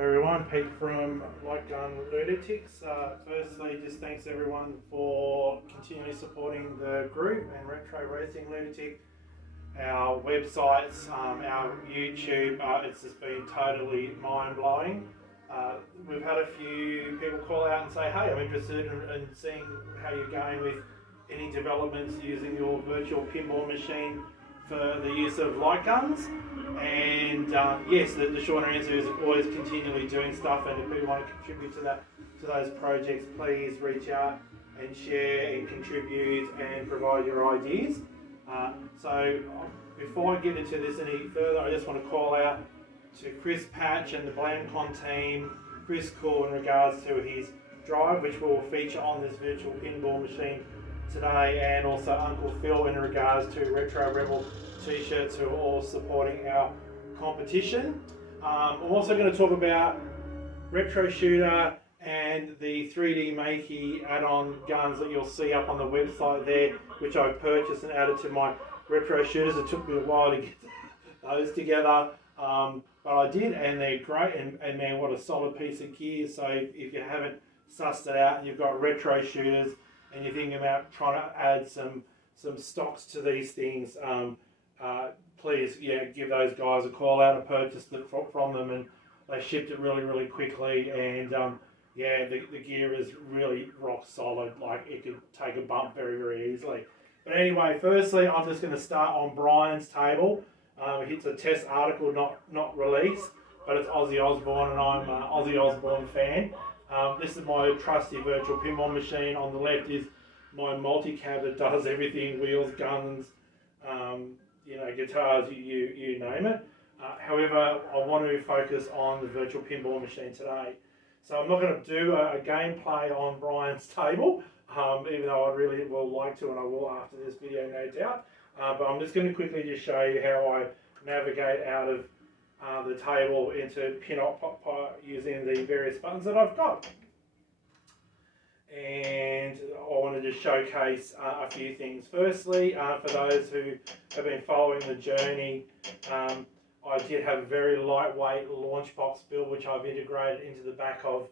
Everyone, Pete from Light Gun Lunatics. Firstly, just thanks everyone for continually supporting the group and Retro Racing Lunatic. Our websites, our YouTube, it's just been totally mind-blowing. We've had a few people call out and say, hey, I'm interested in seeing how you're going with any developments using your virtual pinball machine for the use of light guns. And yes, the short answer is always continually doing stuff, and if people want to contribute to those projects, please reach out and share and contribute and provide your ideas. So before I get into this any further, I just want to call out to Chris Patch and the BlamCon team, Chris Cool in regards to his drive, which will feature on this virtual pinball machine today, and also Uncle Phil in regards to Retro Rebel t-shirts, who are all supporting our competition. I'm also going to talk about Retroshooter and the 3D Makey add-on guns that you'll see up on the website there, which I've purchased and added to my Retroshooters. It took me a while to get those together, but I did, and they're great, and man, what a solid piece of gear. So if you haven't sussed it out and you've got Retroshooters and you're thinking about trying to add some stocks to these things, please give those guys a call out. I purchased it from them, and they shipped it really quickly, and the gear is really rock solid. Like, it could take a bump very easily. But anyway, firstly, I'm just going to start on Brian's table. It's a test article, not released, but it's Ozzy Osbourne, and I'm an Ozzy Osbourne fan. This is my trusty virtual pinball machine. On the left is my multi-cab that does everything: wheels, guns, guitars, you name it. However, I want to focus on the virtual pinball machine today. So I'm not going to do a gameplay on Brian's table, even though I really will like to, and I will after this video, no doubt. But I'm just going to quickly just show you how I navigate out of the table into Pinball using the various buttons that I've got. And I want to just showcase a few things. Firstly, for those who have been following the journey, I did have a very lightweight launch box build, which I've integrated into the back of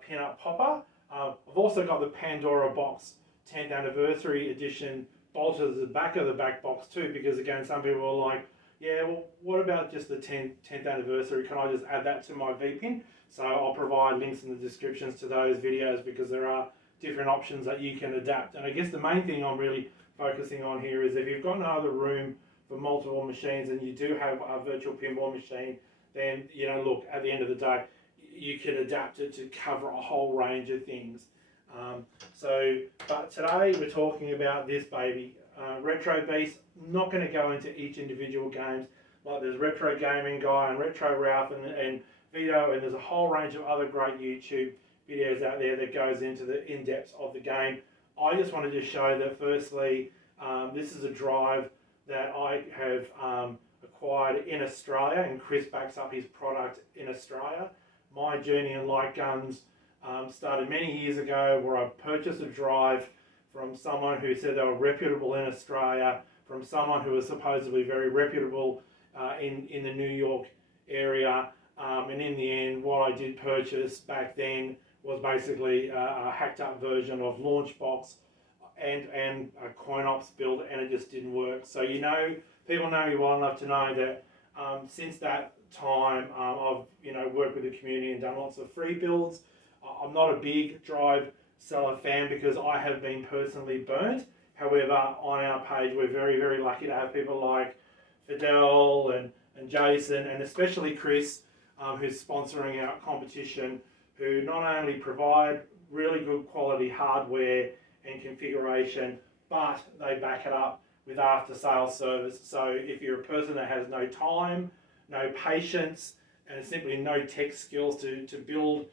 Pin-Up Popper. I've also got the Pandora box 10th anniversary edition bolted to the back of the back box too, because again, some people are like, yeah, well, what about just the 10th anniversary? Can I just add that to my VPin? So I'll provide links in the descriptions to those videos, because there are different options that you can adapt. And I guess the main thing I'm really focusing on here is if you've got no other room for multiple machines and you do have a virtual pinball machine, then, look, at the end of the day, you can adapt it to cover a whole range of things. But today we're talking about this baby, Retrobeast. I'm not going to go into each individual games. Like, there's Retro Gaming Guy and Retro Ralph and Vito, and there's a whole range of other great YouTube videos out there that goes into the in-depth of the game. I just wanted to show that firstly, this is a drive that I have acquired in Australia, and Chris backs up his product in Australia. My journey in light guns started many years ago, where I purchased a drive from someone who said they were reputable in Australia, from someone who was supposedly very reputable in the New York area. And in the end, what I did purchase back then was basically a hacked up version of Launchbox and a CoinOps build, and it just didn't work. So, people know me well enough to know that since that time, I've worked with the community and done lots of free builds. I'm not a big drive seller fan because I have been personally burnt. However, on our page, we're very lucky to have people like Fidel and Jason, and especially Chris, who's sponsoring our competition, who not only provide really good quality hardware and configuration, but they back it up with after-sales service. So if you're a person that has no time, no patience, and simply no tech skills to build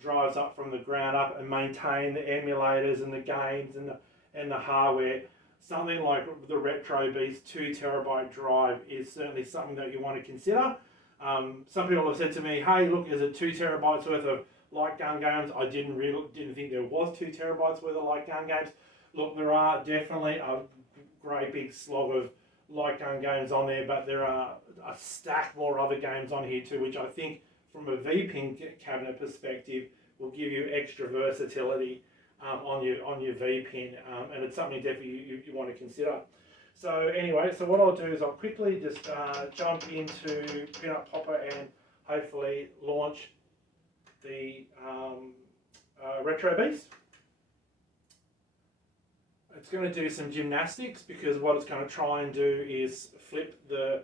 drives up from the ground up and maintain the emulators and the games and the hardware, something like the Retrobeast 2 terabyte drive is certainly something that you want to consider. Some people have said to me, hey, look, is it 2 terabytes worth of light gun games? I didn't think there was 2 terabytes worth of light gun games. Look, there are definitely a great big slog of light gun games on there, but there are a stack more other games on here too, which I think from a V-pin cabinet perspective, will give you extra versatility on your V-pin, and it's something definitely you want to consider. So anyway, so what I'll do is I'll quickly just jump into Peanut Popper and hopefully launch the Retrobeast. It's going to do some gymnastics because what it's going to try and do is flip the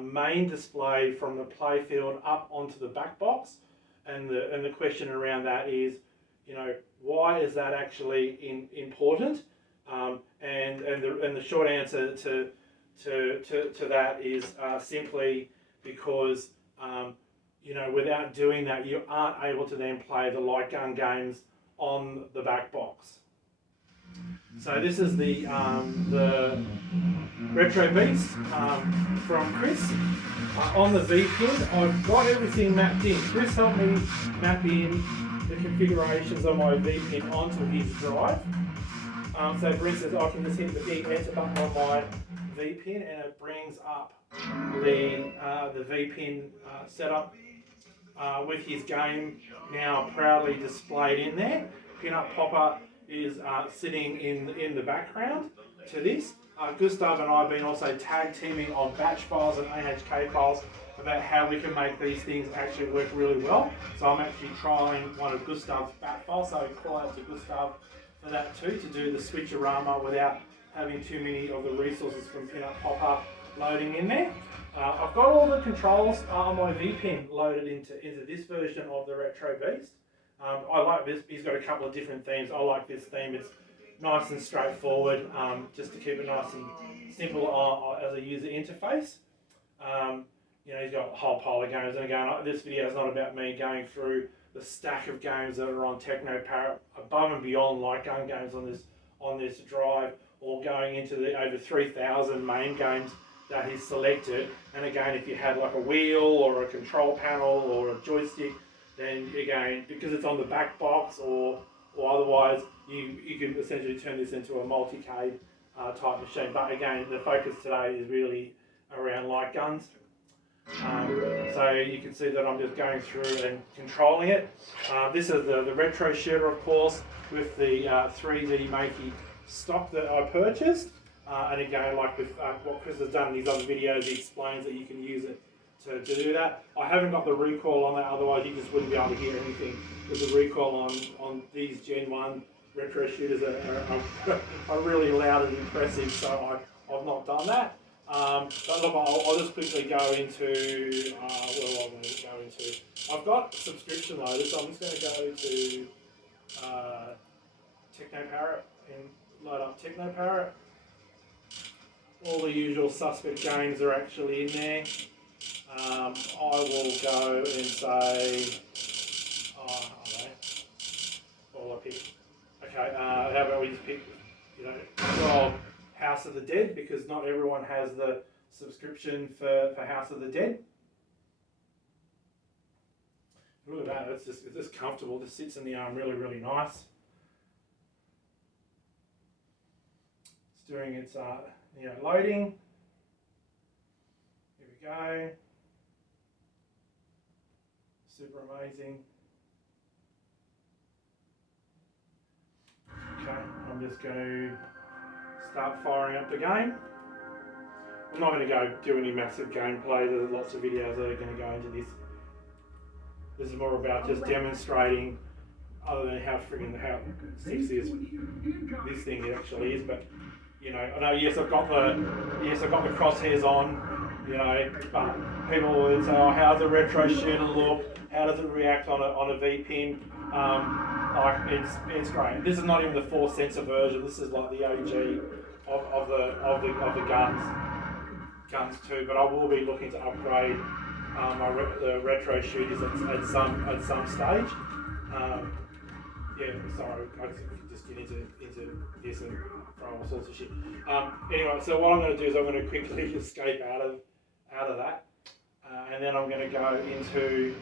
main display from the playfield up onto the back box, and the question around that is, you know, why is that actually important? And the short answer to that is simply because you know, without doing that, you aren't able to then play the light gun games on the back box. So this is the Retrobeast from Chris. On the V-pin, I've got everything mapped in. Chris helped me map in the configurations of my V-pin onto his drive. So for instance, I can just hit the big enter button on my V-pin and it brings up the V-pin setup with his game now proudly displayed in there. Peanut Popper is sitting in the background to this. Gustav and I have been also tag teaming on batch files and AHK files about how we can make these things actually work really well. So I'm actually trialing one of Gustav's batch files, so I call out to Gustav for that too, to do the switcherama without having too many of the resources from Peanut Popper loading in there. I've got all the controls on my V-pin loaded into this version of the Retrobeast. I like this. He's got a couple of different themes. I like this theme. It's nice and straightforward, just to keep it nice and simple as a user interface. You know, he's got a whole pile of games, and again, this video is not about me going through the stack of games that are on Technoparrot above and beyond light gun games on this drive, or going into the over 3,000 main games that he's selected. And again, if you had like a wheel or a control panel or a joystick, then again, because it's on the back box or otherwise, you can essentially turn this into a multi-cade type machine. But again, the focus today is really around light guns. So you can see that I'm just going through and controlling it. This is the Retroshooter, of course, with the 3D Makey stock that I purchased. And again, like with what Chris has done in these other videos, he explains that you can use it to do that. I haven't got the recoil on that, otherwise you just wouldn't be able to hear anything. With the recoil on these Gen 1 Retroshooters are really loud and impressive, so I've not done that. But look, I'll just quickly go into what I'm going to go into. I've got subscription loaded, so I'm just going to go to Technoparrot and load up Technoparrot. All the usual suspect games are actually in there. I will go and say, I don't know, what will I pick? Okay, how about we just pick, you know, well, House of the Dead, because not everyone has the subscription for House of the Dead. Look at that, it's just comfortable, just sits in the arm really, really nice. It's doing its loading. Here we go. Super amazing. Okay, I'm just going to start firing up the game. I'm not going to go do any massive gameplay. There's lots of videos that are going to go into this. This is more about just demonstrating, other than how sexy this thing actually is. But you know, I know yes, I've got the crosshairs on. You know, but people will say, "Oh, how's the Retroshooter look? How does it react on a V-pin?" Like it's great. This is not even the force sensor version. This is like the OG of the guns too. But I will be looking to upgrade the Retroshooters at some stage. Yeah, sorry, I just get into this and throw all sorts of shit. Anyway, so what I'm going to do is I'm going to quickly escape out of that, and then I'm going to go into.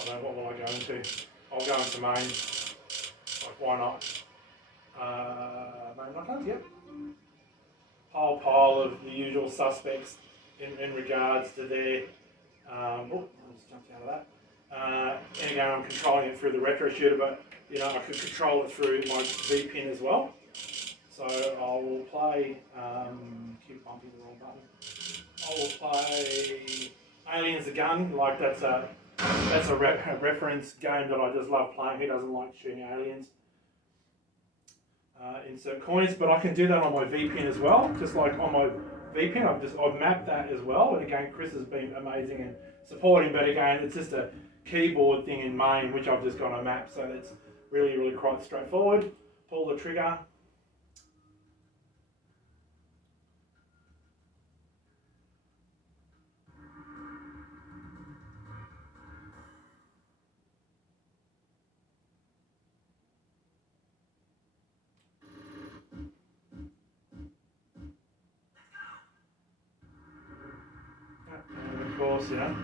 I don't know, what will I go into? I'll go into main. Like, why not? Main knockouts, yep. Whole pile of the usual suspects in regards to their Oh, I just jumped out of that. And again, I'm controlling it through the Retroshooter, but you know, I could control it through my V pin as well. So I will play. Keep bumping the wrong button. I will play Aliens the Gun. Like that's a reference game that I just love playing. Who doesn't like shooting aliens? Insert coins, but I can do that on my V pin as well. Just like on my V pin, I've mapped that as well. And again, Chris has been amazing in supporting. But again, it's just a keyboard thing in main, which I've just got to map. So that's really quite straightforward. Pull the trigger. And of course, you know,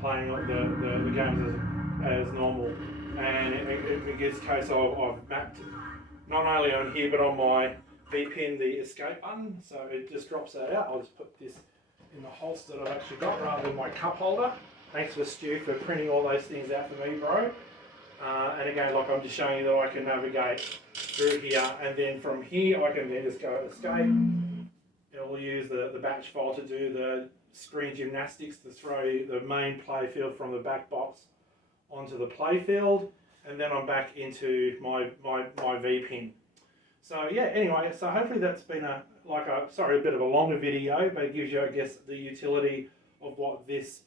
playing the games as normal. And in this case, I've mapped not only on here but on my V pin the escape button, so it just drops that out. I'll just put this in the holster that I've actually got rather than my cup holder. Thanks for Stu for printing all those things out for me, bro. And again, like I'm just showing you that I can navigate through here, and then from here I can then just go escape. It'll use the batch file to do the screen gymnastics to throw the main play field from the back box onto the play field, and then I'm back into my V pin. So yeah, anyway, so hopefully that's been a bit of a longer video, but it gives you, I guess, the utility of what this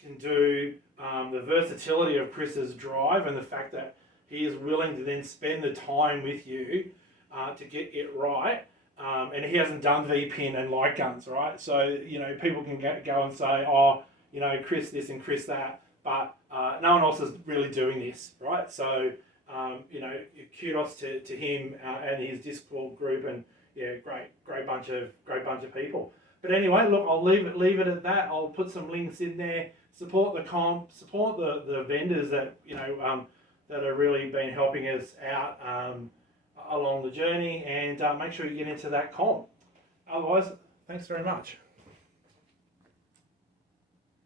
can do, the versatility of Chris's drive, and the fact that he is willing to then spend the time with you to get it right. And he hasn't done V-pin and light guns, right? So, you know, people can go and say, oh, you know, Chris this and Chris that, but no one else is really doing this, right? So, you know, kudos to him and his Discord group, and yeah, great bunch of people. But anyway, look, I'll leave it at that. I'll put some links in there. Support the comp, support the vendors that, you know, that have really been helping us out along the journey, and make sure you get into that comp. Otherwise, thanks very much.